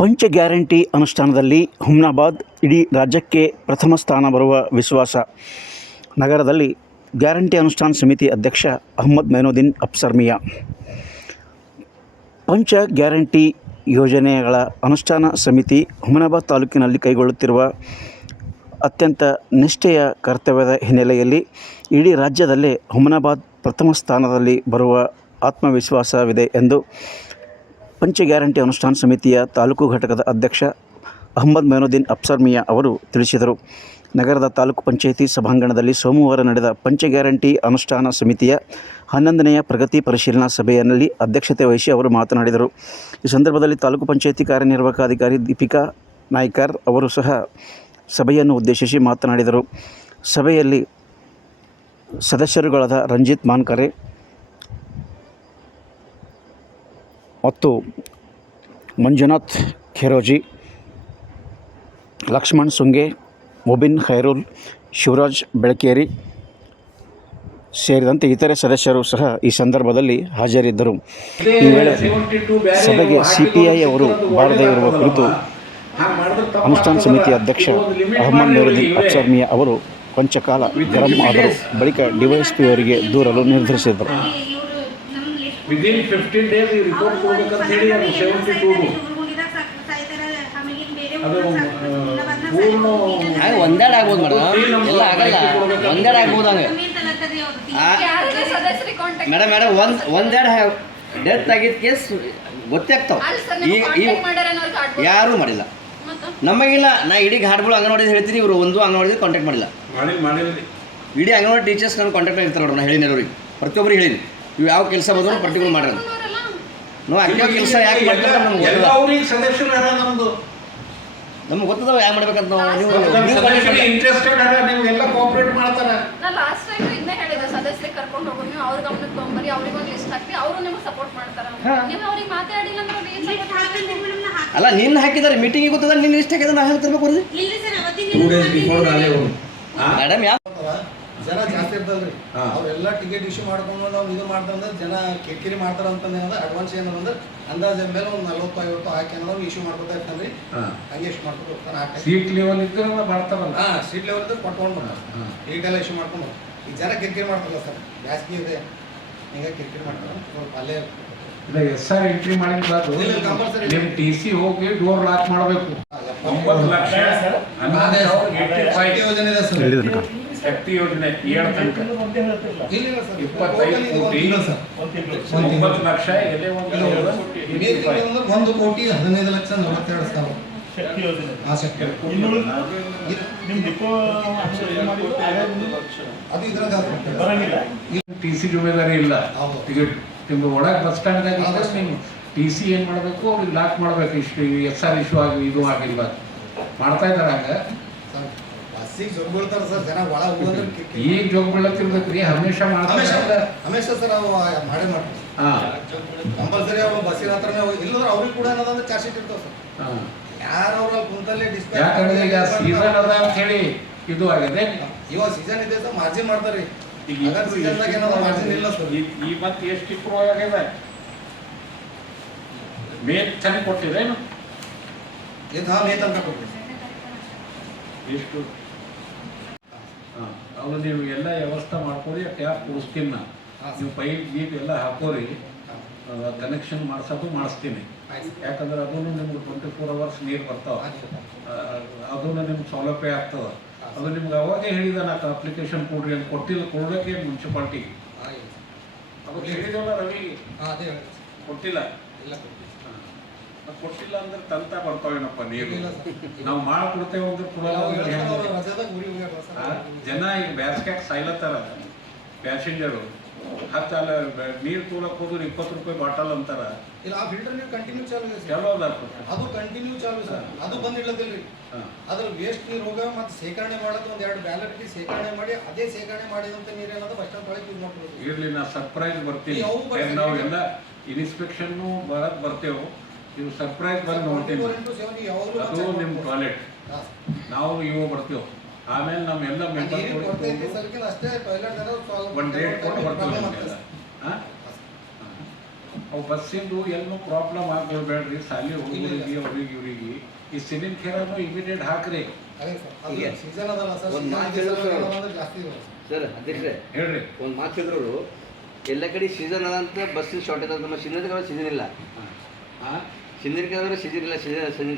ಪಂಚ ಗ್ಯಾರಂಟಿ ಅನುಷ್ಠಾನದಲ್ಲಿ ಹುಮ್ನಾಬಾದ್ ಇಡೀ ರಾಜ್ಯಕ್ಕೆ ಪ್ರಥಮ ಸ್ಥಾನ ಬರುವ ವಿಶ್ವಾಸ. ನಗರದಲ್ಲಿ ಗ್ಯಾರಂಟಿ ಅನುಷ್ಠಾನ ಸಮಿತಿ ಅಧ್ಯಕ್ಷ ಅಹ್ಮದ್ ಮೈನುದ್ದೀನ್ ಅಫ್ಸರ್ ಮಿಯಾ. ಪಂಚ ಗ್ಯಾರಂಟಿ ಯೋಜನೆಗಳ ಅನುಷ್ಠಾನ ಸಮಿತಿ ಹುಮ್ನಾಬಾದ್ ತಾಲೂಕಿನಲ್ಲಿ ಕೈಗೊಳ್ಳುತ್ತಿರುವ ಅತ್ಯಂತ ನಿಷ್ಠೆಯ ಕರ್ತವ್ಯದ ಹಿನ್ನೆಲೆಯಲ್ಲಿ ಇಡೀ ರಾಜ್ಯದಲ್ಲೇ ಹುಮ್ನಾಬಾದ್ ಪ್ರಥಮ ಸ್ಥಾನದಲ್ಲಿ ಬರುವ ಆತ್ಮವಿಶ್ವಾಸವಿದೆ ಎಂದು ಪಂಚ ಗ್ಯಾರಂಟಿ ಅನುಷ್ಠಾನ ಸಮಿತಿಯ ತಾಲೂಕು ಘಟಕದ ಅಧ್ಯಕ್ಷ ಅಹ್ಮದ್ ಮೈನುದ್ದೀನ್ ಅಫ್ಸರ್ ಮಿಯಾ ಅವರು ತಿಳಿಸಿದರು. ನಗರದ ತಾಲೂಕು ಪಂಚಾಯಿತಿ ಸಭಾಂಗಣದಲ್ಲಿ ಸೋಮವಾರ ನಡೆದ ಪಂಚ ಗ್ಯಾರಂಟಿ ಅನುಷ್ಠಾನ ಸಮಿತಿಯ 11ನೆಯ ಪ್ರಗತಿ ಪರಿಶೀಲನಾ ಸಭೆಯಲ್ಲಿ ಅಧ್ಯಕ್ಷತೆ ವಹಿಸಿ ಅವರು ಮಾತನಾಡಿದರು. ಈ ಸಂದರ್ಭದಲ್ಲಿ ತಾಲೂಕು ಪಂಚಾಯಿತಿ ಕಾರ್ಯನಿರ್ವಾಹಕ ಅಧಿಕಾರಿ ದೀಪಿಕಾ ನಾಯ್ಕರ್ ಅವರು ಸಹ ಸಭೆಯನ್ನು ಉದ್ದೇಶಿಸಿ ಮಾತನಾಡಿದರು. ಸಭೆಯಲ್ಲಿ ಸದಸ್ಯರುಗಳಾದ ರಂಜಿತ್ ಮಾನ್ಕರೆ ಮತ್ತು ಮಂಜುನಾಥ್ ಖೇರೋಜಿ, ಲಕ್ಷ್ಮಣ್ ಸುಂಗೆ, ಮುಬಿನ್ ಖೈರುಲ್, ಶಿವರಾಜ್ ಬೆಳಕೇರಿ ಸೇರಿದಂತೆ ಇತರೆ ಸದಸ್ಯರು ಸಹ ಈ ಸಂದರ್ಭದಲ್ಲಿ ಹಾಜರಿದ್ದರು. ಈ ವೇಳೆ ಸಭೆಗೆ ಸಿಪಿಐ ಅವರು ಬಾರದೇ ಇರುವ ಕುರಿತು ಅನುಷ್ಠಾನ ಸಮಿತಿ ಅಧ್ಯಕ್ಷ ಅಹ್ಮದ್ ಮೈನುದ್ದೀನ್ ಅಫ್ಸರ್ ಮಿಯಾ ಅವರು ಕೊಂಚಕಾಲ ಗರಂ ಆದರು. ಬಳಿಕ ಡಿವೈಎಸ್ಪಿ ಅವರಿಗೆ ದೂರಲು ನಿರ್ಧರಿಸಿದರು. ವಿದಿನ್ 15 days ಈ ರಿಪೋರ್ಟ್ ಕೊಡಬೇಕಂತ ಹೇಳಿ ಅದು 72 ಅದು ಪೂರ್ಣ ಒಂದೆರಡು ಆಗ್ಬೋದು ಮೇಡಮ್, ಎಲ್ಲ ಆಗಲ್ಲ, ಒಂದೆರಡು ಆಗ್ಬೋದು. ಹಂಗೆ ಮೇಡಮ್ ಒಂದೆರಡು ಡೆತ್ ಆಗಿದ್ದ ಕೇಸ್ ಗೊತ್ತೇ ಆಗ್ತಾವೆ. ಯಾರೂ ಮಾಡಿಲ್ಲ, ನಮಗಿಲ್ಲ. ನಾ ಇಡೀ ಘಾಟ್ಗಳು ಅಂಗನವಾಡಿ ಹೇಳ್ತೀನಿ, ಇವರು ಒಂದು ಅಂಗನವಾಡಿ ಕಾಂಟ್ಯಾಕ್ಟ್ ಮಾಡಿಲ್ಲ. ಇಡೀ ಅಂಗನವಾಡಿ ಟೀಚರ್ಸ್ ನಾನು ಕಾಂಟ್ಯಾಕ್ಟ್ ಆಗಿರ್ತಾರೆ ನೋಡ್ರಿ. ನಾನು ಹೇಳಿನಿ ಅವ್ರಿಗೆ, ಪ್ರತಿಯೊಬ್ಬರಿಗೆ ಹೇಳಿನಿ, ಇವು ಯಾವ ಕೆಲಸ ಬಂದರೂ ಪರ್ಟಿಕ್ಯುಲರ್ ಮಾಡಿರೋದು. ನಾವು ಅದೇ ಕೆಲಸ ಯಾಕೆ ಮಾಡ್ತಾರೆ ನಮ್ಗೆ ಗೊತ್ತದ ಯಾಕೆ ಮಾಡ್ಬೇಕಂತ. ಎಲ್ಲ ಕೋಆಪರೇಟ್ ಮಾಡ್ತಾರೆ. ಅಲ್ಲ, ನಿನ್ನ ಹಾಕಿದಾರೆ ಮೀಟಿಂಗಿಗೆ ಗೊತ್ತದ, ನಿನ್ನ ಲಿಸ್ಟ್ ಹಾಕಿದ್ರೆ ನಾವು ಹೇಗೆ ತರಬೇಕು ಅವ್ರಿಗೆ? ಮೇಡಮ್ ಯಾವ ಜನ ಜಾಸ್ತಿ ಇರ್ತಲ್ರಿ, ಅವರೆಲ್ಲ ಟಿಕೆಟ್ ಇಶ್ಯೂ ಮಾಡ್ಕೊಂಡು ನಾವು ಇದು ಮಾಡ್ತಂದ್ರೆ ಜನ ಕಿರಿಕಿರಿ ಮಾಡ್ತಾರ ಅಂತಂದ್ರೆ ಅಡ್ವಾನ್ಸ್ ಏನಂದ್ರೆ ಅಂದಾಜ್ ಮೇಲೆ ಒಂದು 40-50 ಹಾಕಿ ಅನ್ನೋದು ಇಶ್ಯೂ ಮಾಡ್ಕೊತಾ ಇರ್ತಾನೆ. ಹಂಗೆ ಇಶ್ಯೂ ಮಾಡ್ಕೊಂಡು ಸೀಟ್ ಲೆವೆಲ್ ಇದ್ರೆ ಮಾಡ್ತಾರಲ್ಲ, ಸೀಟ್ ಲೆವೆಲ್ ಇದ್ರೆ ಕೊಟ್ಕೊಂಡು ಈಗೆಲ್ಲ ಇಶ್ಯೂ ಮಾಡ್ಕೊಂಡು ಈಗ ಜನ ಕಿರಿಕಿರಿ ಮಾಡ್ತಾರಲ್ಲ ಸರ್, ಜಾಸ್ತಿ ಇದೆ ಈಗ ಕಿರಿಕಿರಿ ಮಾಡ್ತಾರೆ. ಅಲ್ಲೇ ಇಲ್ಲ SR ಎಂಟ್ರಿ ಮಾಡಿದ್ದು ನಿಮ್ಮ TC ಹೋಗಿ ಡೋರ್ ಲಾಕ್ ಮಾಡಬೇಕು. 9 ಲಕ್ಷ ಯೋಜನೆ ಇದೆ ಸರ್, ಶಕ್ತಿ ಯೋಜನೆ 7 ತನಕ 25 ಕೋಟಿ 9 ಲಕ್ಷ ಎಲೆ 1 ಕೋಟಿ 15 ಲಕ್ಷ 42 ಸಾವಿರ ಶಕ್ತಿ ಯೋಜನೆ. ಅದು ಇದ್ರಾಗ TC ಜವಾಬ್ದಾರಿ ಇಲ್ಲ. ಟಿಕೆಟ್ ನಿಮ್ಗೆ ಒಳಗೆ ಬಸ್ ಸ್ಟ್ಯಾಂಡ್ದಾಗ ನೀವು TC ಏನು ಮಾಡಬೇಕು, ಅವ್ರಿಗೆ ಲಾಕ್ ಮಾಡಬೇಕು. ಇಷ್ಟು SR ಇಶ್ಯೂ ಆಗಿ ಇದು ಆಗಿಲ್ಲ ಮಾಡ್ತಾ ಇದ್ದಾರೆ. ಹಂಗೆ ಈಗ ಜೋಗ ಬೀಳತ್ತಿರ್ಬೇಕ್ರಿ, ಹಮೇಶ ಮಾಡ್ತಾರೆ ಹಮೇಶ ಸರ್. ಅವು ಮಾಡೇ ಮಾಡ್ತಾರೆ ಕಂಪಲ್ಸರಿ. ಅವು ಬಸ್ಸಿನ ಹತ್ರನೇ ಇಲ್ಲದ್ರೆ ಅವ್ರಿಗೆ ಕೂಡ ಏನದಂದ್ರೆ ಚಾರ್ಜ್ ಶೀಟ್ ಇರ್ತಾವೆ ಸರ್. ಯಾರು ಅವ್ರಲ್ಲಿ ಕುಂತಲ್ಲೇ ಡಿಸ್ಪ್ಲೇ, ಯಾಕಂದ್ರೆ ಈಗ ಸೀಸನ್ ಅದ ಅಂತ ಹೇಳಿ ಇದು ಆಗಿದೆ. ಇವಾಗ ಸೀಸನ್ ಇದೆ ಸರ್, ಮಾರ್ಜಿನ್ ಮಾಡ್ತಾರೆ. ಈಗ ಸೀಸನ್ದಾಗ ಏನಾದ್ರು ಮಾರ್ಜಿನ್ ಇಲ್ಲ ಸರ್. ಈ ಮತ್ತೆ ಎಷ್ಟು ಇಂಪ್ರೂವ್ ಆಗಿದೆ, ಮೇ ಚೆನ್ನಾಗಿ ಕೊಟ್ಟಿದೆ ಏನು ಮೇ ತನಕ ಕೊಟ್ಟಿದೆ ಎಷ್ಟು. ಅದು ನೀವು ಎಲ್ಲ ವ್ಯವಸ್ಥೆ ಮಾಡ್ಕೊರಿ, ಟ್ಯಾಪ್ ಕೂಡಿಸ್ತೀನಿ ನಾನು. ನೀವು ಪೈಪ್ ಗೀಪ್ ಎಲ್ಲ ಹಾಕೋರಿ, ಕನೆಕ್ಷನ್ ಮಾಡಿಸ್ತೀನಿ. ಯಾಕಂದ್ರೆ ಅದೂ ನಿಮ್ಗೆ 24 hours ನೀರು ಬರ್ತಾವೆ, ಅದೂ ನಿಮ್ಗೆ ಸೌಲಭ್ಯ ಆಗ್ತದೆ. ಅದು ನಿಮ್ಗೆ ಅವಾಗೇ ಹೇಳಿದ ನಾಲ್ಕು ಅಪ್ಲಿಕೇಶನ್ ಕೊಡ್ರಿ ಅಂತ ಕೊಡ್ಬೇಕೆ ಮುನ್ಸಿಪಾಲ್ಟಿ. ಅದು ಹೇಳಿದವಲ್ಲ ರವಿಗೆ, ಕೊಟ್ಟಿಲ್ಲ ಕೊಟ್ಟಿಲ್ಲ ಅಂದ್ರೆ ತಂತ ಬರ್ತಾವೇನಪ್ಪ ನೀರು. ನಾವು ಮಾಡಿಕೊಡ್ತೇವೆ ಅಂದ್ರೆ ಕೊಡಲ್ಲ. ಜನ ಈಗ ಬ್ಯಾಸ್ಗ್ಯಾಗ ಸಾಯ್ಲತ್ತಾರ ಪ್ಯಾಸೆಂಜರು. ಹತ್ತು ಅಲ್ಲ ನೀರು ತೋಲಕ್ಕೆ ಹೋದ್ರೆ 20 ರೂಪಾಯಿ ಬಾಟಲ್ ಅಂತಾರ. ಇಲ್ಲ, ಆ ಫಿಲ್ಟರ್ ನೀವು ಕಂಟಿನ್ಯೂ ಚಾಲು ಇದೆ ಸರ್. ಚಲೋ ಅದ, ಅದು ಕಂಟಿನ್ಯೂ ಚಾಲು ಸರ್. ಅದು ಬಂದಿಡ್ಲದಿಲ್ರಿ. ಅದ್ರ ವೇಸ್ಟ್ ನೀರು ಹೋಗ ಮತ್ತೆ ಶೇಖರಣೆ ಮಾಡೋದು ಒಂದು 2 ಬ್ಯಾಲೆಟ್ ಶೇಖರಣೆ ಮಾಡಿ, ಅದೇ ಶೇಖರಣೆ ಮಾಡಿದಂತ ನೀರು ಏನಾದ್ರು ಬಸ್ ಸ್ಟ್ಯಾಂಡ್ ಒಳಗೆ ಯೂಸ್ ಮಾಡ್ಬೋದು. ಇರ್ಲಿ, ನಾ ಸರ್ಪ್ರೈಸ್ ಬರ್ತೀನಿ. ನಾವು ಎಲ್ಲ ಇನ್ಸ್ಪೆಕ್ಷನ್ನು ಬರ್ತೇವೆ. ನೀವು ಸರ್ಪ್ರೈಸ್ ಬಂದು ನೋಡ್ತೀವಿ. ಅದು ನಿಮ್ಮ ಟಾಯ್ಲೆಟ್ ನಾವು ಇವು ಬರ್ತೇವೆ. ಆಮೇಲೆ ನಮ್ಮೆಲ್ಲ ಮೆಂಬರ್ ಅಷ್ಟೇ ಟಾಯ್ಲೆಟ್ ಒಂದು ಡೇಟ್ ಕೊಟ್ಟು ಬರ್ತೇವೆ. ಅವು ಬಸ್ಸಿಂದು ಎಲ್ಲೂ ಪ್ರಾಬ್ಲಮ್ ಆಗಿರ್ಬೇಡ್ರಿ, ಸಾಲಿ ಹೋಗೋರಿಗೆ ಅವ್ರಿಗೆ ಇವ್ರಿಗೆ ಈ ಸಿನಿನ್ ಖೇರನು ಇಮಿಡಿಯೇಟ್ ಹಾಕ್ರಿ. ಅದೇ ಸರ್, ಅದು ಸೀಸನ್ ಅದಲ್ಲ ಸರ್, ಒಂದು ಮಾತು ಜಾಸ್ತಿ ಇದೆ ಸರ್ ಅಧ್ಯಕ್ಷರೇ, ಹೇಳ್ರಿ. ಒಂದು ಮಾತು ಹೇಳಿದ್ರು ಎಲ್ಲ ಕಡೆ ಸೀಸನ್ ಅದಂತ ಬಸ್ಸಿನ ಶಾರ್ಟೇಜ್ ಅಂತ. ನಮ್ಮ ಸಿಂಧನೂರಿಗೆ ಸೀಸನ್ ಇಲ್ಲ, ಸಿಂಧನೂರಿಗೆ ಸೀಸನ್ ಇಲ್ಲ,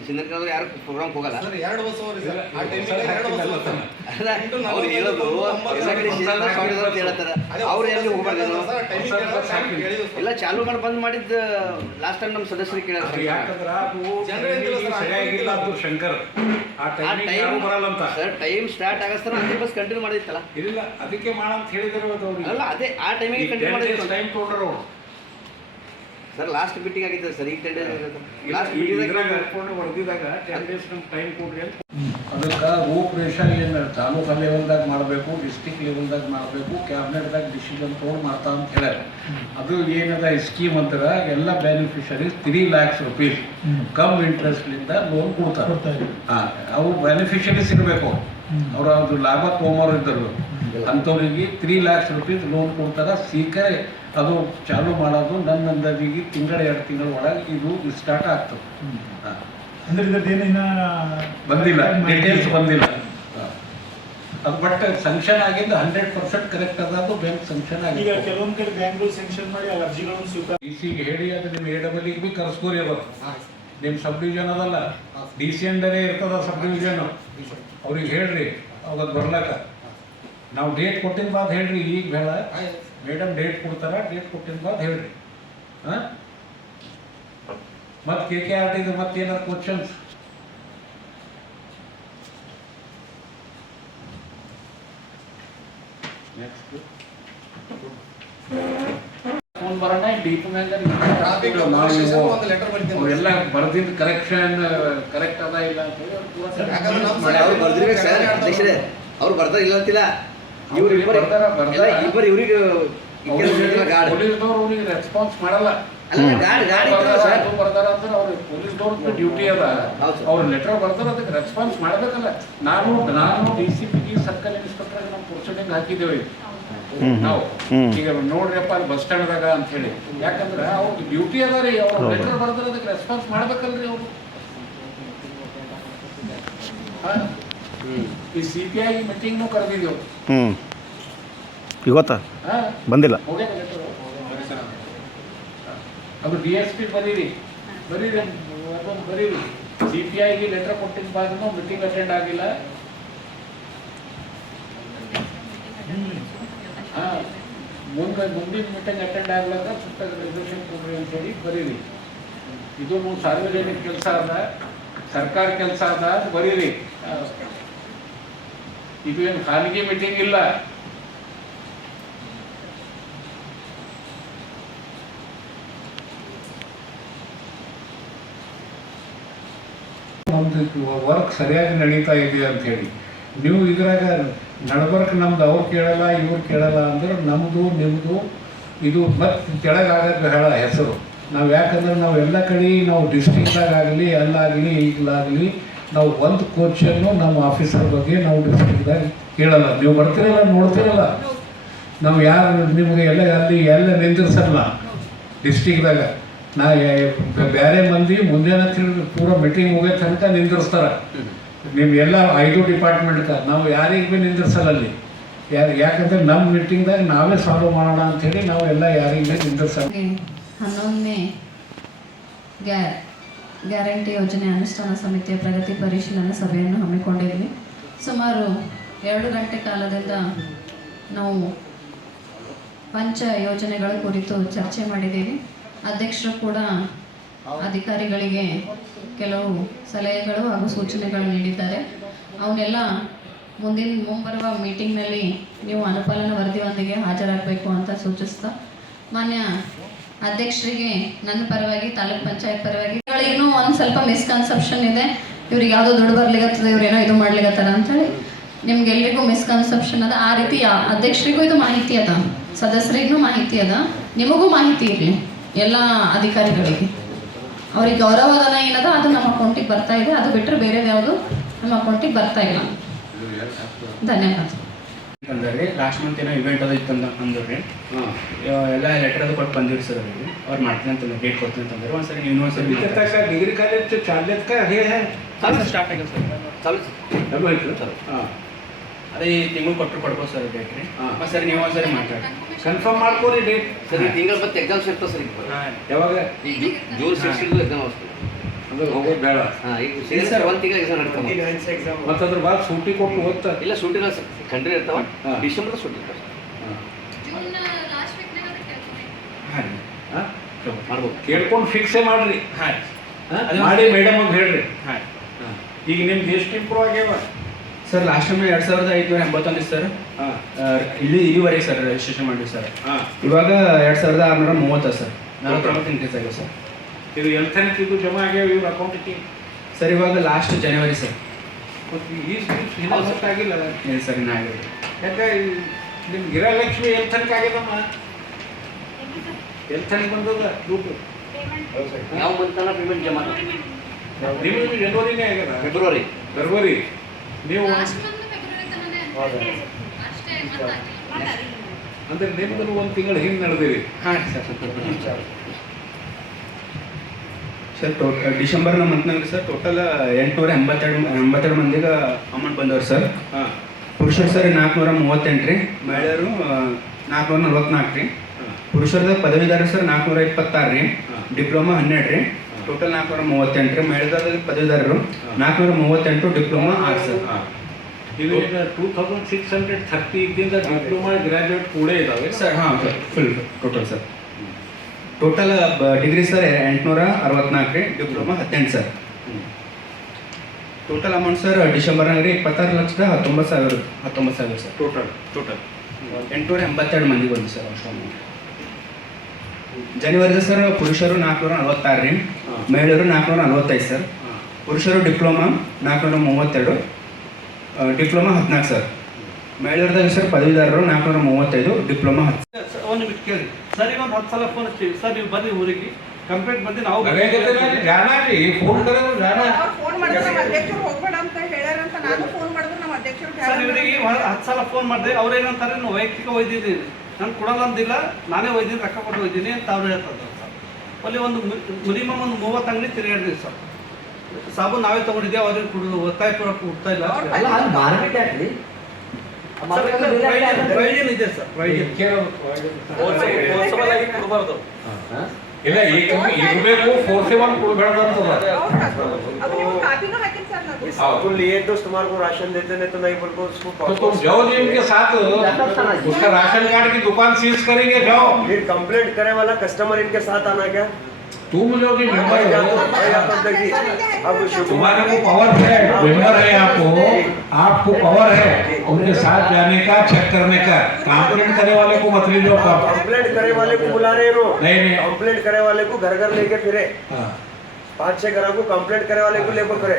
ಸಿಂಧನೂರಿಗೆ ಯಾರು ಪ್ರೋಗ್ರಾಮ್ ಹೋಗಲ್ಲ. ಸರ್ 2 ಬಸ್ ಅವ್ರಿ ಸರ್, ಆ ಟೈಮಿಗೆ 2 ಬಸ್ ಹೋಗ್ತಾರೆ. ಅಲ್ಲ ಅವ್ರು ಹೇಳೋದು ಎಲ್ಲ ಕಡೆ ಸೀಸನ್ ಶಾರ್ಟೇಜ್ ಅಂತ ಹೇಳ್ತಾರೆ. ಅವ್ರು ಎಲ್ಲಿ ಹೋಗ್ಬಾರ್ದೇನು? ಎಲ್ಲ ಚಾಲು ಮಾಡಿ ಬಂದ್ ಮಾಡಿದ್ದು ಲಾಸ್ಟ್ ಟೈಮ್ ನಮ್ಮ ಸದಸ್ಯರಿಗೆ ಕೇಳಿದ್ರು. ಯಾಕಂದ್ರೆ ಅದು ಸರಿಯಾಗಿಲ್ಲ, ಅದು ಶಂಕರ್ ಆ ಟೈಮಿಗೆ ಯಾರು ಬರಲ್ಲ ಅಂತ. ಸರ್ ಟೈಮ್ ಸ್ಟಾರ್ಟ್ ಆಗಸ್ತಾರ ಅದೇ ಬಸ್ ಕಂಟಿನ್ಯೂ ಮಾಡಿತ್ತಲ್ಲ. ಇಲ್ಲ, ಅದಕ್ಕೆ ಮಾಡಂತ ಹೇಳಿದ್ರು ಅವ್ರಿಗೆ. ಅಲ್ಲ ಅದೇ ಆ ಟೈಮಿಗೆ ಕಂಟಿನ್ಯೂ ಮಾಡಿದ್ರು. ಟೈಮ್ ತೊಗೊಂಡ್ರು ಅವ್ರು. ಸರ್ ಲಾಸ್ಟ್ ಮೀಟಿಂಗ್ ಆಗಿತ್ತು ಸರ್, ಈಗ 10 ಡೇಸ್ ಲಾಸ್ಟ್ ಹೊಡೆದಿದಾಗ 10 ಡೇಸ್ ನಮ್ಗೆ ಟೈಮ್ ಕೊಡ್ರಿ ಅಂತ. ಅದಕ್ಕೆ ರೂಪರೇಷ ಏನು ತಾಲೂಕು ಲೆವೆಲ್ದಾಗ ಮಾಡಬೇಕು, ಡಿಸ್ಟಿಕ್ ಲೆವೆಲ್ದಾಗ ಮಾಡಬೇಕು, ಕ್ಯಾಬಿನೆಟ್ದಾಗ ಡಿಸಿಷನ್ ತೊಗೊಂಡು ಮಾಡ್ತಾ ಅಂತ ಹೇಳ್ಯಾರ. ಅದು ಏನದ ಸ್ಕೀಮ್ ಅಂತಾರೆ, ಎಲ್ಲ ಬೆನಿಫಿಷರೀಸ್ 3 lakhs rupees ಕಮ್ ಇಂಟ್ರೆಸ್ಟ್ಲಿಂದ ಲೋನ್ ಕೊಡ್ತಾರೆ. ಅವು ಬೆನಿಫಿಷರೀಸ್ ಇರಬೇಕು, ಅವರು ಅದು ಲಾಭ ತೊಗೊಂಬರು ಇದ್ದರು ಅಂಥವ್ರಿಗೆ 3 lakhs rupees ಲೋನ್ ಕೊಡ್ತಾರೆ. ಸೀಕರೆ ಅದು ಚಾಲು ಮಾಡೋದು ನನ್ನ ಅಂದಾಜಿಗೆ ತಿಂಗಳ 2 ತಿಂಗಳ ಒಳಗೆ ಇದು ಸ್ಟಾರ್ಟ್ ಆಗ್ತದೆ. ಅಂದ್ರೆ ಇದೇನಿನ್ನ ಬಂದಿಲ್ಲ, ಡೀಟೇಲ್ಸ್ ಬಂದಿಲ್ಲ. ಅದು ಬಟ್ ಸಂಕ್ಷನ್ ಆಗಿದ್ದು 100% ಕರೆಕ್ಟ್ ಅದ. ಅದು ಬ್ಯಾಂಕ್ ಸಂಕ್ಷನ್ ಈಗ ಆಗಿದೆ. ಕೆಲವೊಂದು ಕಡೆ ಬ್ಯಾಂಕ್ಗಳು ಸ್ಯಾಂಕ್ಷನ್ ಮಾಡಿ ಆ ಅರ್ಜಿಗಳನ್ನು ಸ್ವೀಕಾರ ಡಿಸಿಗೆ ಹೇಳಿ ಅದು ನಿಮ್ಮ AWE ಬಿ ಕರೆಸ್ಕೋರಿ ಅವರು. ನಿಮ್ಮ ಸಬ್ ಡಿವಿಷನ್ ಅದಲ್ಲ, DC ಅಂಡರೇ ಇರ್ತದ ಸಬ್ ಡಿವಿಷನ್. ಅವ್ರಿಗೆ ಹೇಳ್ರಿ ಅವಾಗ ಬರ್ಲಕ್ಕ. ನಾವು ಡೇಟ್ ಕೊಟ್ಟಿನ ಬಾದ್ ಹೇಳ್ರಿ, ಈಗ ಬೇಡ ಮೇಡಮ್ ಡೇಟ್ ಕೊಡ್ತಾರ, ಡೇಟ್ ಕೊಟ್ಟಿನ ಬಾದ್ ಹೇಳ್ರಿ. ಹಾಂ, ಮತ್ತೆ KKRT ಇದು ಮತ್ತೇನಾದ್ರು ಕ್ವಶನ್ಸ್? ಫೋನ್ ಬರೋಣ ಡೀಪ್ ಮ್ಯಾಗ ಟ್ರಾಫಿಕ್ ಒಂದು ಲೆಟರ್ ಬರ್ತೀನಿ. ಎಲ್ಲ ಬರ್ದಿದ್ದು ಕರೆಕ್ಷನ್ ಕರೆಕ್ಟ್ ಅದ ಇಲ್ಲ ಅಂತ ಹೇಳಿ ಅವ್ರು ಪೂರಾ ಯಾಕಂದ್ರೆ ನಮ್ಮ ಮಾಡಿ ಅವ್ರು ಬರ್ದಿರ್ಬೇಕು ಸರ್ ಅಧ್ಯಕ್ಷರೇ, ಅವ್ರು ಬರ್ತಾರೆ ಇಲ್ಲ ಅಂತಿಲ್ಲ. ಇವ್ರು ಇಬ್ಬರು ಇವ್ರಿಗೆ ಪೊಲೀಸ್ದವ್ರು ಅವ್ರಿಗೆ ರೆಸ್ಪಾನ್ಸ್ ಮಾಡಲ್ಲ. ಅಲ್ಲ ಗಾಡಿ ಸರ್ ಬರ್ದಾರ ಅಂದ್ರೆ ಅವ್ರು ಪೊಲೀಸ್ದವ್ರ ಡ್ಯೂಟಿ ಅದ. ಅವ್ರ ಲೆಟರ್ ಬರ್ದಾರ, ಅದಕ್ಕೆ ರೆಸ್ಪಾನ್ಸ್ ಮಾಡಬೇಕಲ್ಲ. ನಾನು DCP ಸರ್ಕಲ್ ಇನ್ಸ್ಪೆಕ್ಟರ್ ನಮ್ಮ ಪ್ರೊಸೀಡಿಂಗ್ ಹಾಕಿದ್ದೇವೆ ನಾವು. ಈಗ ನೋಡ್ರಿಯಪ್ಪ ಅಲ್ಲಿ ಬಸ್ ಸ್ಟ್ಯಾಂಡ್ದಾಗ ಅಂತ ಹೇಳಿ. ಯಾಕಂದ್ರೆ ಅವ್ರಿಗೆ ಡ್ಯೂಟಿ ಅದ ರೀ, ಅವ್ರ ಲೆಟರ್ ಬರ್ದಾರ, ಅದಕ್ಕೆ ರೆಸ್ಪಾನ್ಸ್ ಮಾಡ್ಬೇಕಲ್ರಿ ಅವರು. ಈ CPI ಮೀಟಿಂಗ್ನು ಕರೆದಿದ್ದೆವು. ಇವತ್ತ ಬಂದಿಲ್ಲ. ಅದು DSP ಬರೀರಿ ಅದೊಂದು ಬರೀರಿ. CPIಗೆ ಲೆಟರ್ ಕೊಟ್ಟಿದ್ದ ಬಾದ್ನು ಮೀಟಿಂಗ್ ಅಟೆಂಡ್ ಆಗಿಲ್ಲ. ಮುಂದಿನ ಮೀಟಿಂಗ್ ಅಟೆಂಡ್ ಆಗ್ಲಾಕ ಸುತ್ತ ರೆಸಲ್ಯೂಷನ್ ಕೊಡ್ರಿ ಅಂತೇಳಿ ಬರೀರಿ. ಇದು ಸಾರ್ವಜನಿಕ ಕೆಲಸ ಅದ, ಸರ್ಕಾರ ಕೆಲಸ ಅದ ಅಂತ ಬರೀರಿ. ಇದು ಏನು ಖಾಸಗಿ ಮೀಟಿಂಗ್ ಇಲ್ಲ. ನಮ್ದು ವರ್ಕ್ ಸರಿಯಾಗಿ ನಡೀತಾ ಇದೆ ಅಂತ ಹೇಳಿ ನೀವು ಇದ್ರಾಗ ನಡ್ಬರ್ಕ್ ನಮ್ದು ಅವ್ರು ಕೇಳಲ್ಲ ಇವ್ರು ಕೇಳಲ್ಲ ಅಂದ್ರೆ ನಮ್ಮದು ನಿಮ್ಮದು ಇದು ಮತ್ತೆ ಕೆಳಗಾಗಕ್ಕೆ ಹೇಳ ಹೆಸರು. ನಾವು ಯಾಕಂದ್ರೆ ನಾವು ಎಲ್ಲ ಕಡೆ ನಾವು ಡಿಸ್ಟ್ರಿಕ್ದಾಗ ಆಗಲಿ ಅಲ್ಲಾಗಲಿ ಈಗಲಾಗಲಿ ನಾವು ಒಂದು ಕ್ವಶನ್ನು ನಮ್ಮ ಆಫೀಸರ್ ಬಗ್ಗೆ ನಾವು ಡಿಸ್ಟ್ರಿಕ್ದಾಗ ಕೇಳಲ್ಲ. ನೀವು ಬರ್ತಿರಲ್ಲ, ನೋಡ್ತಿರಲ್ಲ, ನಾವು ಯಾರು ನಿಮಗೆ ಎಲ್ಲ ನಿಂದಿರ್ಸಲ್ಲ ಡಿಸ್ಟ್ರಿಕ್ದಾಗ. ಬೇರೆ ಮಂದಿ ಮುಂಜಾನೆ ತಿರುಗಿ ಪೂರ ಮೀಟಿಂಗ್ ಮುಗಿಯೋ ತನಕ ನಿಂದಿರ್ಸ್ತಾರೆ. ನೀವು ಎಲ್ಲ 5 ಡಿಪಾರ್ಟ್ಮೆಂಟ್ಗೆ ನಾವು ಯಾರಿಗೆ ಭೀ ನಿಂದಿರ್ಸಲ್ಲ ಅಲ್ಲಿ. ಯಾಕಂದ್ರೆ ನಮ್ಮ ಮೀಟಿಂಗ್ದಾಗ ನಾವೇ ಸಾಲ್ವ್ ಮಾಡೋಣ ಅಂಥೇಳಿ ನಾವು ಎಲ್ಲ ಯಾರಿಗೆ ನಿಂದಿರ್ಸಲ್ಲ. 11ನೇ ಗ್ಯಾರಂಟಿ ಯೋಜನೆ ಅನುಷ್ಠಾನ ಸಮಿತಿಯ ಪ್ರಗತಿ ಪರಿಶೀಲನಾ ಸಭೆಯನ್ನು ಹಮ್ಮಿಕೊಂಡಿದ್ವಿ. ಸುಮಾರು 2 ಗಂಟೆ ಕಾಲದಿಂದ ನಾವು ಪಂಚ ಯೋಜನೆಗಳ ಕುರಿತು ಚರ್ಚೆ ಮಾಡಿದ್ದೀವಿ. ಅಧ್ಯಕ್ಷರು ಕೂಡ ಅಧಿಕಾರಿಗಳಿಗೆ ಕೆಲವು ಸಲಹೆಗಳು ಹಾಗೂ ಸೂಚನೆಗಳು ನೀಡಿದ್ದಾರೆ. ಅವನ್ನೆಲ್ಲ ಮುಂಬರುವ ಮೀಟಿಂಗ್ನಲ್ಲಿ ನೀವು ಅನುಪಾಲನಾ ವರದಿಯೊಂದಿಗೆ ಹಾಜರಾಗಬೇಕು ಅಂತ ಸೂಚಿಸ್ತಾ, ಮಾನ್ಯ ಅಧ್ಯಕ್ಷರಿಗೆ ನನ್ನ ಪರವಾಗಿ ತಾಲೂಕ್ ಪಂಚಾಯತ್ ಪರವಾಗಿ ಇನ್ನೂ ಒಂದು ಸ್ವಲ್ಪ ಮಿಸ್ಕನ್ಸೆಪ್ಷನ್ ಇದೆ. ಇವ್ರಿಗೆ ಯಾವುದೋ ದುಡ್ಡು ಬರ್ಲಿಕ್ಕತ್ತದ, ಇವ್ರೇನೋ ಇದು ಮಾಡ್ಲಿಕ್ಕತ್ತಾರ ಅಂತೇಳಿ ನಿಮ್ಗೆಲ್ರಿಗೂ ಮಿಸ್ಕನ್ಸೆಪ್ಷನ್ ಅದ. ಆ ರೀತಿ ಅಧ್ಯಕ್ಷರಿಗೂ ಇದು ಮಾಹಿತಿ ಅದ, ಸದಸ್ಯರಿಗೂ ಮಾಹಿತಿ ಅದ, ನಿಮಗೂ ಮಾಹಿತಿ ಇರಲಿ. ಎಲ್ಲ ಅಧಿಕಾರಿಗಳಿಗೆ ಅವ್ರಿಗೆ ಗೌರವಧನ ಏನದ ಅದು ನಮ್ಮ ಅಕೌಂಟಿಗೆ ಬರ್ತಾ ಇದೆ. ಅದು ಬಿಟ್ಟರೆ ಬೇರೆದು ಯಾವುದು ನಮ್ಮ ಅಕೌಂಟಿಗೆ ಬರ್ತಾ ಇಲ್ಲ. ಧನ್ಯವಾದ. ಅಂದ್ರಿ ಲಾಸ್ಟ್ ಮಂತ್ ಏನೋ ಇವೆಂಟ್ ಅದು ಇತ್ತು ಅಂದ್ರಿ ಎಲ್ಲ ಲೆಟರ್ ಅದು ಕೊಟ್ಟು ಬಂದಿರಿ ಸರ್ ಅವ್ರಿಗೆ ಅವ್ರು ಮಾಡ್ತೀನಿ ಅಂತಂದ್ರೆ ಡೇಟ್ ಕೊಡ್ತೀನಿ ಅಂತಂದ್ರೆ ಒಂದ್ಸರಿ ನೀವು ಒಂದ್ಸರಿ डिग्री कॉलेज चाललेत का हे आहे ಸರ್ ಸ್ಟಾರ್ಟ್ ಆಗಿದೆ ಸರ್ चालू आहे सर हां ಅದೇ ಈ ತಿಂಗಳು ಕೊಡ್ಬೋದು ಸರ್ ಡೇಟ್ ರೀ ಮತ್ತು ಸರಿ ನೀವು ಒಂದ್ಸರಿ ಮಾತಾಡಿ ಕನ್ಫರ್ಮ್ ಮಾಡ್ಕೊರಿ ಡೇಟ್ ಸರ್ ಈ ತಿಂಗಳು ಮತ್ತೆ ಎಕ್ಸಾಮ್ಸ್ ಇರ್ತದೆ ಸರ್ ಈಗ ಹಾಂ ಯಾವಾಗ ಜೂನ್ 16 ಎಕ್ಸಾಮ್ ವಸ್ತು ಅಂದ್ರೆ ಹೋಗೋದು ಬೇಡ ಹಾಂ ಈಗ ಸರ್ ಒಂದು ತಿಂಗಳು ಎಕ್ಸಾಮ್ ನಡೀತಾವೆ ಮತ್ತೆ ಅದ್ರ ಬಾದ್ ಸೂಟಿ ಕೊಟ್ಟು ಹೋಗ್ತಾ ಇಲ್ಲ ಸೂಟಿನ ಕಂಟ್ರಿ ಇರ್ತಾವೆ ಹಾಂ. ಡಿಸೆಂಬರ್ ಸೂಟಿ ಇರ್ತಾವೆ ಹಾಂ ರೀ ಹಾಂ ಮಾಡ್ಬೋದು ಕೇಳ್ಕೊಂಡು ಫಿಕ್ಸೇ ಮಾಡ್ರಿ ಹಾಂ ಹಾಂ ಮಾಡಿ ಮೇಡಮ್ ಅಂತ ಹೇಳ್ರಿ ಹಾಂ ಈಗ ನಿಮ್ದು ಎಷ್ಟು ಇಂಪ್ರೂವ್ ಆಗ್ಯಾವ ಸರ್ ಲಾಸ್ಟ್ ಟೈಮ್ 2581 ಸರ್ ಹಾಂ ಇಲ್ಲಿವರೆಗೆ ಸರ್ ರಿಜಿಸ್ಟ್ರೇಷನ್ ಮಾಡಿವಿ ಸರ್ ಹಾಂ ಇವಾಗ 2630 ಸರ್ 49 ಇನ್ಕ್ರೀಸ್ ಆಗಿದೆ ಸರ್ ಇದು ಎಂಥನಕ್ಕೆ ಇದು ಜಮಾ ಆಗ್ಯಾವ ಇವ್ರ ಅಕೌಂಟಿಗೆ ಸರ್ ಇವಾಗ ಲಾಸ್ಟ್ ಜನವರಿ ಸರ್ ಮತ್ತು ಈ ಆಗಿಲ್ಲ ಇಲ್ಲ ಸರ್ ಇನ್ನು ಆಗಿದೆ ಯಾಕೆ ನಿಮ್ಮ ಗೃಹಲಕ್ಷ್ಮಿ ಎಂಥನಕ್ಕೆ ಆಗ್ಯದಮ್ಮ ಎಂಥನಕ್ಕೆ ಬಂದದ ದುಡ್ಡು ಯಾವ ಮಂತನ ಪೇಮೆಂಟ್ ಜಮಾ ನಿಮಗೆ ಜನವರಿನೇ ಆಗ್ಯದ ಫೆಬ್ರವರಿ ನೀವು ಅಂದ್ರೆ ನಿಮ್ದು ಒಂದು ತಿಂಗಳು ಹಿಂದೆ ನಡೆದಿರಿ ಹಾಂ ಸರ್ ಡಿಸೆಂಬರ್ನ ಮಂತ್ನಾಗ ಸರ್ ಟೋಟಲ್ 882 ಮಂದಿಗೆ ಅಮೌಂಟ್ ಬಂದವ್ರು ಸರ್ ಹಾಂ ಪುರುಷರು ಸರ್ 438 ರೀ ಮಹಿಳೆಯರು 444 ರೀ ಪುರುಷರದ ಪದವೀಧರ ಸರ್ 426 ರೀ ಡಿಪ್ಲೊಮಾ 12 ರೀ ಟೋಟಲ್ 438 ರೀ ಮಹಿಳೆಯರ ಪದವೀಧರರು 438 ಡಿಪ್ಲೊಮಾ 6 ಸರ್ ಇದು 2630 ಇದ್ದಿಂದ ಡಿಪ್ಲೊಮಾ ಗ್ರಾಜುಯೇಟ್ ಕೂಡ ಇದಾವೆ ಸರ್ ಹಾಂ sir full total sir total degree sir 864 ರೀ diploma 18 sir total amount sir ಡಿಸೆಂಬರ್ನಾಗ ರೀ 26,19,000 ಸರ್ ಟೋಟಲ್ 882 ಮಂದಿ ಬಂದು ಸರ್ ಅಷ್ಟು ಅಮೌಂಟ್ ಜನವರಿದ ಸರ್ ಪುರುಷರು 446 ರೀ ಮಹಿಳೆಯರು 445 ಸರ್ ಪುರುಷರು ಡಿಪ್ಲೊಮಾ 432 ಡಿಪ್ಲೊಮಾ 14 ಸರ್ ಮಹಿಳೆಯರದಾಗ ಸರ್ ಪದವೀಧರರು 435 ಡಿಪ್ಲೊಮಾ 10 ಒಂದು ಬಿಟ್ಟು ಕೇಳಿ ಸರ್ ಈಗ ಒಂದು 10 ಸಲ ಫೋನ್ ಹಚ್ತೀವಿ ಸರ್ ನೀವು ಬನ್ನಿ ಊರಿಗೆ ಕಂಪ್ಲೇಂಟ್ ಬಂದು ನಾವು ಜಾನ ರೀ ಫೋನ್ ಕರೆದು ಜಾನ ಫೋನ್ ಮಾಡಿದ್ರೆ ನಮ್ಮ ಅಧ್ಯಕ್ಷರು ಹೋಗ್ಬೇಡ ಅಂತ ಹೇಳ್ಯಾರಂತ ನಾನು ಫೋನ್ ಮಾಡಿದ್ರೆ ನಮ್ಮ ಅಧ್ಯಕ್ಷರು ಸರ್ ಇವರಿಗೆ 10 ಸಲ ಫೋನ್ ಮಾಡಿದೆ ಅವ್ರು ಏನಂತಾರೆ ನಾವು ವೈಯಕ್ತಿಕ ಒಯ್ದಿದ್ದೀನಿ ನಾನು ಕೊಡಲ್ಲ ಅಂದಿಲ್ಲ ನಾನೇ ಒಯ್ದೀನಿ ರೊಕ್ಕ ಕೊಟ್ಟು ಒಯ್ದೀನಿ ಅಂತ ಅವ್ರು ಹೇಳ್ತಾರೆ ಸರ್ ಅಲ್ಲಿ ಒಂದು ಮಿನಿಮಮ್ ಒಂದು 30 ಅಂಗಡಿ ತಿರುಗಾಡಿದ್ವಿ ಸರ್ ಸಾಬೂನು ನಾವೇ ತೊಗೊಂಡಿದ್ದೇವೆ ಅವ್ರಿಗೆ ಕುಡಿದು ಒತ್ತಾಯ ಪೂರ್ವಕ ಕೊಡ್ತಾ ಇಲ್ಲ ಪ್ರಯೋಜನ ಇದೆ ಸರ್ ಪ್ರಯೋಜನ ಇಲ್ಲ ಈಗ ಇರಬೇಕು ಫೋರ್ಸೇಬಲ್ ಕೊಡಬೇಡ ಅಂತದ ಅದು ನೀವು ಕಾಪಿನೂ ಹಾಕಿನಿ ಸರ್ ನಾನು आपको लिए तो तुम्हारे को राशन देते नहीं तो नहीं बोल को उसको तो तुम जाओ जी उनके साथ उसका राशन कार्ड की दुकान सीज करेंगे जाओ फिर कंप्लेंट करे वाला कस्टमर इनके साथ आना क्या तुम जो कि मेंबर हो अब तुम्हारे को पावर है मेंबर है आपको पावर है उनके साथ जाने का चेक करने का कंप्लेंट करने वाले को मत लीजिए कंप्लेंट करे वाले को बुला रहे हो नहीं कंप्लेंट करे वाले को घर घर लेके फिरे 5-6 घरों को कंप्लेंट करे वाले को लेकर फिरे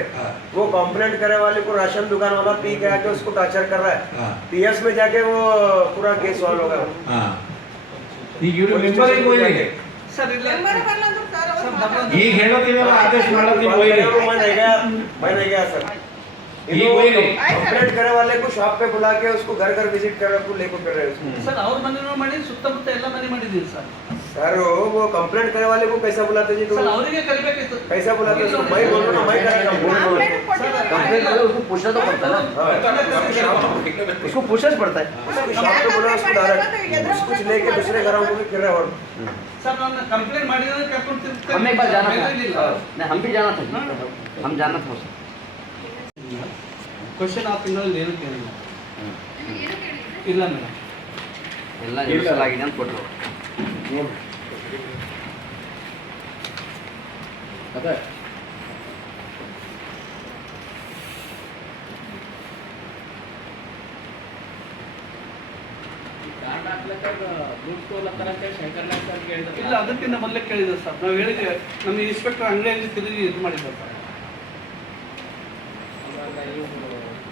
वो कंप्लेंट करे वाले को राशन दुकान वाला पी के आके उसको टॉर्चर कर रहा है पीएस में जाके वो पूरा केस सॉल्व होगा मेंबर ही कोई नहीं ಸರ್ ಇಲ್ಲ ಮೆಂಬರ್ ಬರಲ್ಲ ಅಂದ್ರೆ ಸರ್ ಅವರು ಈಗ ಹೇಳತ್ತೀವಲ್ಲ ಆದೇಶ ಮಾಡತ್ತೀವಿ मैं नहीं गया सर कंप्लेंट करे वाले को शॉप पे बुला के उसको घर घर विजिट कर को लेकर फिर रहे उसको ಸರ್ ಅವ್ರ ಮನೆನೂ ಮಾಡಿ ಸುತ್ತಮುತ್ತ ಎಲ್ಲ ಮನೆ ಮಾಡಿದ್ದೀವಿ ಸರ್ सर वो कंप्लेंट करे वाले को कैसा बुलाते जी तुम ಸರ್ ಅವರಿಗೆ ಕರಿಬೇಕಿತ್ತು कैसा बुलाते उसको मैं बोल रहा हूं मैं करेगा कंप्लेंट करो उसको पूछना तो पड़ता है ना उसको पूछना पड़ता है शॉप पे बुला उसको डायरेक्ट कुछ लेके दूसरे घरों को भी फिर रहे और ಸರ್ ನಾನು ಕಂಪ್ಲೇಂಟ್ ಮಾಡಿದ್ರೆ ಕರ್ಕೊಂಡು ತಿರ್ತೀನಿ हम एक बार जाना था नहीं हम भी जाना था हम जाना था ಕ್ವಶನ್ ಆ ತಿಂಗಳಲ್ಲಿ ಏನು ಕೇಳಿಲ್ಲ ಇಲ್ಲ ಮೇಡಮ್ ಎಲ್ಲ ನಿಲ್ಲಿಸಲಾಗಿದೆ ಅಂತ ಕೊಟ್ಟರು ಅದೇ ಇಲ್ಲ ಅದಕ್ಕಿಂತ ಮೊದಲೇ ಕೇಳಿದ್ರು ಸರ್ ನಾವು ಹೇಳಿದ್ವಿ ನಮ್ಮ ಇನ್ಸ್ಪೆಕ್ಟರ್ ಅಂಗಡಿಯಲ್ಲಿ ತಿರುಗಿ ಇದು ಮಾಡಿದ್ದಾರೆ ಸರ್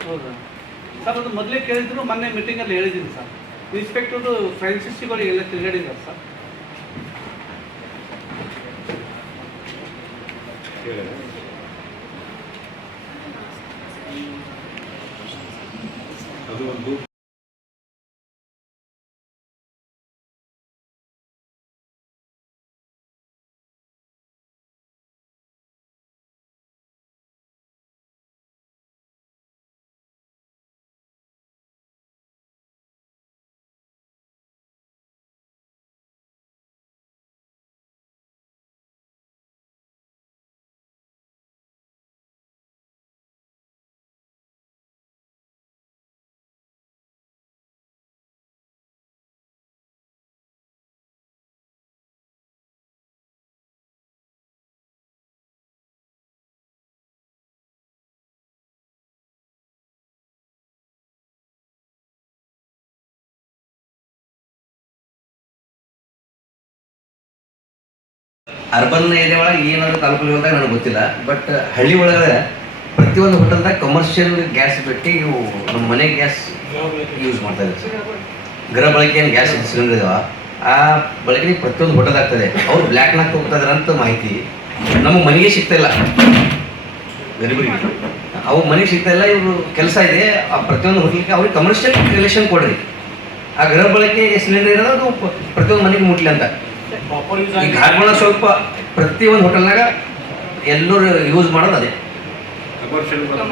ಹೌದಾ ಸರ್ ಅದು ಮೊದಲೇ ಕೇಳಿದ್ರು ಮೊನ್ನೆ ಮೀಟಿಂಗಲ್ಲಿ ಹೇಳಿದ್ದೀನಿ ಸರ್ ಇನ್ಸ್ಪೆಕ್ಟರ್ದು ಫ್ರಾಂಚೈಸಿಗಳಿಗೆಲ್ಲ ತಿರುಗಾಡಿದ್ದಾರೆ ಸರ್ ಅದು ಒಂದು ಅರ್ಬನ್ ಏರಿಯಾ ಒಳಗೆ ಏನಾದರೂ ತಾಲೂಕು ಅಂತ ನನಗೆ ಗೊತ್ತಿಲ್ಲ. ಬಟ್ ಹಳ್ಳಿ ಒಳಗೆ ಪ್ರತಿಯೊಂದು ಹೋಟೆಲ್ದಾಗ ಕಮರ್ಷಿಯಲ್ ಗ್ಯಾಸ್ ಬಿಟ್ಟು ಇವು ನಮ್ಮ ಮನೆ ಗ್ಯಾಸ್ ಯೂಸ್ ಮಾಡ್ತಾ ಇದ್ದಾರೆ ಸರ್. ಗೃಹ ಬಳಕೆ ಏನು ಗ್ಯಾಸ್ ಸಿಲಿಂಡರ್ ಇದಾವ ಆ ಬಳಕೆ ಪ್ರತಿಯೊಂದು ಹೋಟೆಲ್ ಆಗ್ತದೆ. ಅವ್ರು ಬ್ಲ್ಯಾಕ್ನಾಗ ಹೋಗ್ತಾ ಇದಾರೆ ಅಂತ ಮಾಹಿತಿ ನಮಗೆ ಮನೆಗೆ ಸಿಗ್ತಾ ಇಲ್ಲ. ಗರೀಬರಿಗೆ ಅವು ಮನೆಗೆ ಸಿಗ್ತಾ ಇಲ್ಲ. ಇವರು ಕೆಲಸ ಇದೆ ಆ ಪ್ರತಿಯೊಂದು ಹೋಟೆಲ್ಗೆ ಅವ್ರಿಗೆ ಕಮರ್ಷಿಯಲ್ ರಿಲೇಷನ್ ಕೊಡ್ರಿ. ಆ ಗೃಹ ಬಳಕೆ ಸಿಲಿಂಡರ್ ಇರೋದು ಅದು ಪ್ರತಿಯೊಂದು ಮನೆಗೆ ಮುಟ್ಲಿ ಅಂತ. ಈ ಘಾಟ್ಗಳ ಸ್ವಲ್ಪ ಪ್ರತಿಯೊಂದು ಹೋಟೆಲ್ನಾಗ ಎಲ್ಲರೂ ಯೂಸ್ ಮಾಡೋದು ಅದೇ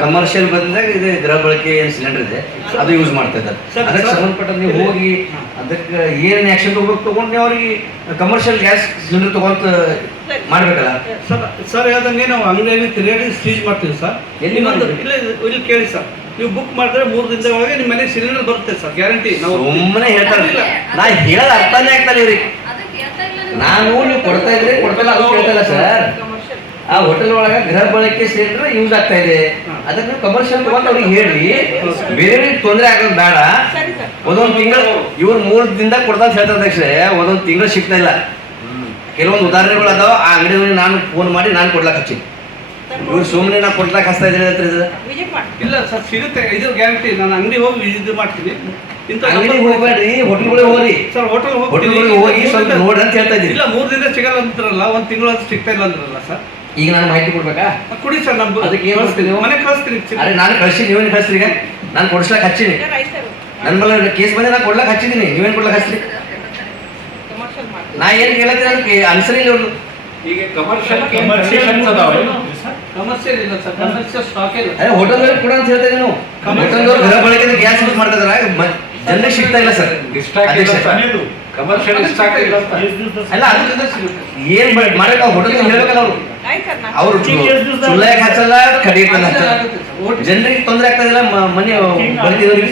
ಕಮರ್ಷಿಯಲ್ ಬಂದಾಗ ಇದು ಗೃಹ ಬಳಕೆ ಏನು ಸಿಲಿಂಡರ್ ಇದೆ ಅದು ಯೂಸ್ ಮಾಡ್ತಾ ಇದ್ದಾರೆ. ಅದಕ್ಕೆ ಸಂಬಂಧಪಟ್ಟ ನೀವು ಹೋಗಿ ಅದಕ್ಕೆ ಏನು ಆ್ಯಕ್ಷನ್ ತೊಗೊಂಡು ನೀವು ಅವ್ರಿಗೆ ಕಮರ್ಷಿಯಲ್ ಗ್ಯಾಸ್ ಸಿಲಿಂಡರ್ ತೊಗೊಂತ ಮಾಡಬೇಕಲ್ಲ ಸರ್ ಹೇಳ್ದಂಗೆ ನಾವು ಅಂಗಡಿಯಲ್ಲಿ ತಿರುಗಾಡಿ ಸೀಜ್ ಮಾಡ್ತೀವಿ ಸರ್. ಎಲ್ಲಿ ಇಲ್ಲಿ ಕೇಳಿ ಸರ್, ನೀವು ಬುಕ್ ಮಾಡಿದ್ರೆ 3 ದಿನದ ಒಳಗೆ ನಿಮ್ಮ ಮನೆಗೆ ಸಿಲಿಂಡರ್ ಬರುತ್ತೆ ಸರ್, ಗ್ಯಾರಂಟಿ. ನಾವು ಸುಮ್ಮನೆ ಹೇಳ್ತಾರಿಲ್ಲ, ನಾ ಹೇಳೋದು ಅರ್ಥನೇ ಆಗ್ತಾರೆ ಇವ್ರಿಗೆ. ನಾನು ನೀವು ಕೊಡ್ತಾ ಇದ್ರೆ ಕೊಡ್ತಲ್ಲ ಅದು ಕೇಳ್ತಲ್ಲ ಸರ್. ಆ ಹೋಟೆಲ್ ಒಳಗೆ ಗೃಹ ಬಳಕೆ ಸಿಲಿಂಡರ್ ಯೂಸ್ ಆಗ್ತಾ ಇದೆ, ಅದಕ್ಕೆ ನೀವು ಕಮರ್ಷಿಯಲ್ ತಗೊಂಡು ಅವ್ರಿಗೆ ಹೇಳಿ, ಬೇರೆ ತೊಂದರೆ ಆಗೋದು ಬೇಡ. ಒಂದೊಂದು ತಿಂಗಳು ಇವ್ರು 3 ದಿನದಾಗ ಕೊಡ್ತಾ ಹೇಳ್ತಾರೆ ಅಧ್ಯಕ್ಷರೇ, ಒಂದೊಂದು ತಿಂಗಳು ಸಿಗ್ತಾ ಇಲ್ಲ. ಕೆಲವೊಂದು ಉದಾಹರಣೆಗಳು ಅದಾವ. ಆ ಅಂಗಡಿ ನಾನು ಫೋನ್ ಮಾಡಿ ನಾನು ಕೊಡ್ಲಾಕ ಹಚ್ಚಿ, ಇವ್ರು ಸುಮ್ಮನೆ ನಾ ಕೊಡ್ಲಾಕ ಹಚ್ತಾ ಇದ್ರೆ ಇಲ್ಲ ಸರ್, ಸಿಗುತ್ತೆ, ಇದು ಗ್ಯಾರಂಟಿ. ನಾನು ಅಂಗಡಿ ಹೋಗಿ ಇದು ಮಾಡ್ತೀನಿ. ಅಂಗಡಿಗೆ ಹೋಗ್ಬೇಡ್ರಿ, ಹೋಟೆಲ್ಗಳಿಗೆ ಹೋಗ್ರಿ ಸರ್. ಹೋಟೆಲ್ಗಳಿಗೆ ಹೋಗಿ ಸ್ವಲ್ಪ ನೋಡಿ ಅಂತ ಹೇಳ್ತಾ ಇದ್ದೀರಿ. ಇಲ್ಲ 3 ದಿನ ಸಿಗಲ್ಲ ಅಂತಾರಲ್ಲ, 1 ತಿಂಗಳು ಅದು ಸಿಗ್ತಾ ಇಲ್ಲ ಅಂದ್ರಲ್ಲ ಸರ್. ಈಗ ನಾನು ಮಾಹಿತಿ ಕೊಡ್ಬೇಕಾ? ಕೊಡಿ ಸರ್, ನಮ್ದು ಅದಕ್ಕೆ ಏನು ಮಾಡ್ತೀನಿ, ಮನೆ ಕಳಿಸ್ತೀನಿ. ಅರೆ ನಾನು ಕಳಿಸಿ, ನೀವೇನು ಕಳಿಸ್ತೀರಿ? ಈಗ ನಾನು ಕೊಡಿಸ್ಲಾಕ ಹಚ್ಚಿನಿ, ನನ್ನ ಮೇಲೆ ಕೇಸ್ ಬಂದೆ, ನಾನು ಕೊಡ್ಲಾಕ ಹಚ್ಚಿದ್ದೀನಿ, ನೀವೇನು ಕೊಡ್ಲಾಕ ಹಚ್ಚಿರಿ? ನಾ ಏನು ಕೇಳತ್ತೀನಿ ಅದಕ್ಕೆ ಅನ್ಸರಿ ಇಲ್ಲ ಅವ್ರದ್ದು. ಈಗ ಕಮರ್ಷಿಯಲ್ ಅದಾವೆ, ಕಮರ್ಷಿಯಲ್ ಇಲ್ಲ ಸರ್, ಕಮರ್ಷಿಯಲ್ ಸ್ಟಾಕ್ ಇಲ್ಲ. ಅದೇ ಹೋಟೆಲ್ದವ್ರಿಗೆ ಕೂಡ ಅಂತ ಹೇಳ್ತಾ ಇದ್ದೀನಿ. ಹೋಟೆಲ್ದವ್ರು ಗೃಹ ಬಳಕೆ ಗ್ಯಾಸ್ ಯೂಸ್ ಮಾಡ್ತಾ ಇದಾರೆ, ಜನರಿಗೆ ಸಿಗ್ತಾ ಇಲ್ಲ ಸರ್. ಕಮರ್ಷಿಯಲ್ ಸ್ಟಾಕ್ ಇಲ್ಲ ಅಂತ ಅಲ್ಲ, ಅದರಿಂದ ಏನ್ ಮಾಡಬೇಕು? ಆ ಹೋಟೆಲ್ ಹೇಳ್ಬೇಕಲ್ಲ ಅವರು. ಅವರು ಚುಲ್ಲಾಗ ಹಚ್ಚಲ್ಲ, ಕಡಿಗೆ ಹಚ್ಚಲ್ಲ, ಜನರಿಗೆ ತೊಂದರೆ ಆಗ್ತಾ ಇಲ್ಲ. ಮನೆ ಬಳಕೆದವ್ರಿಗೆ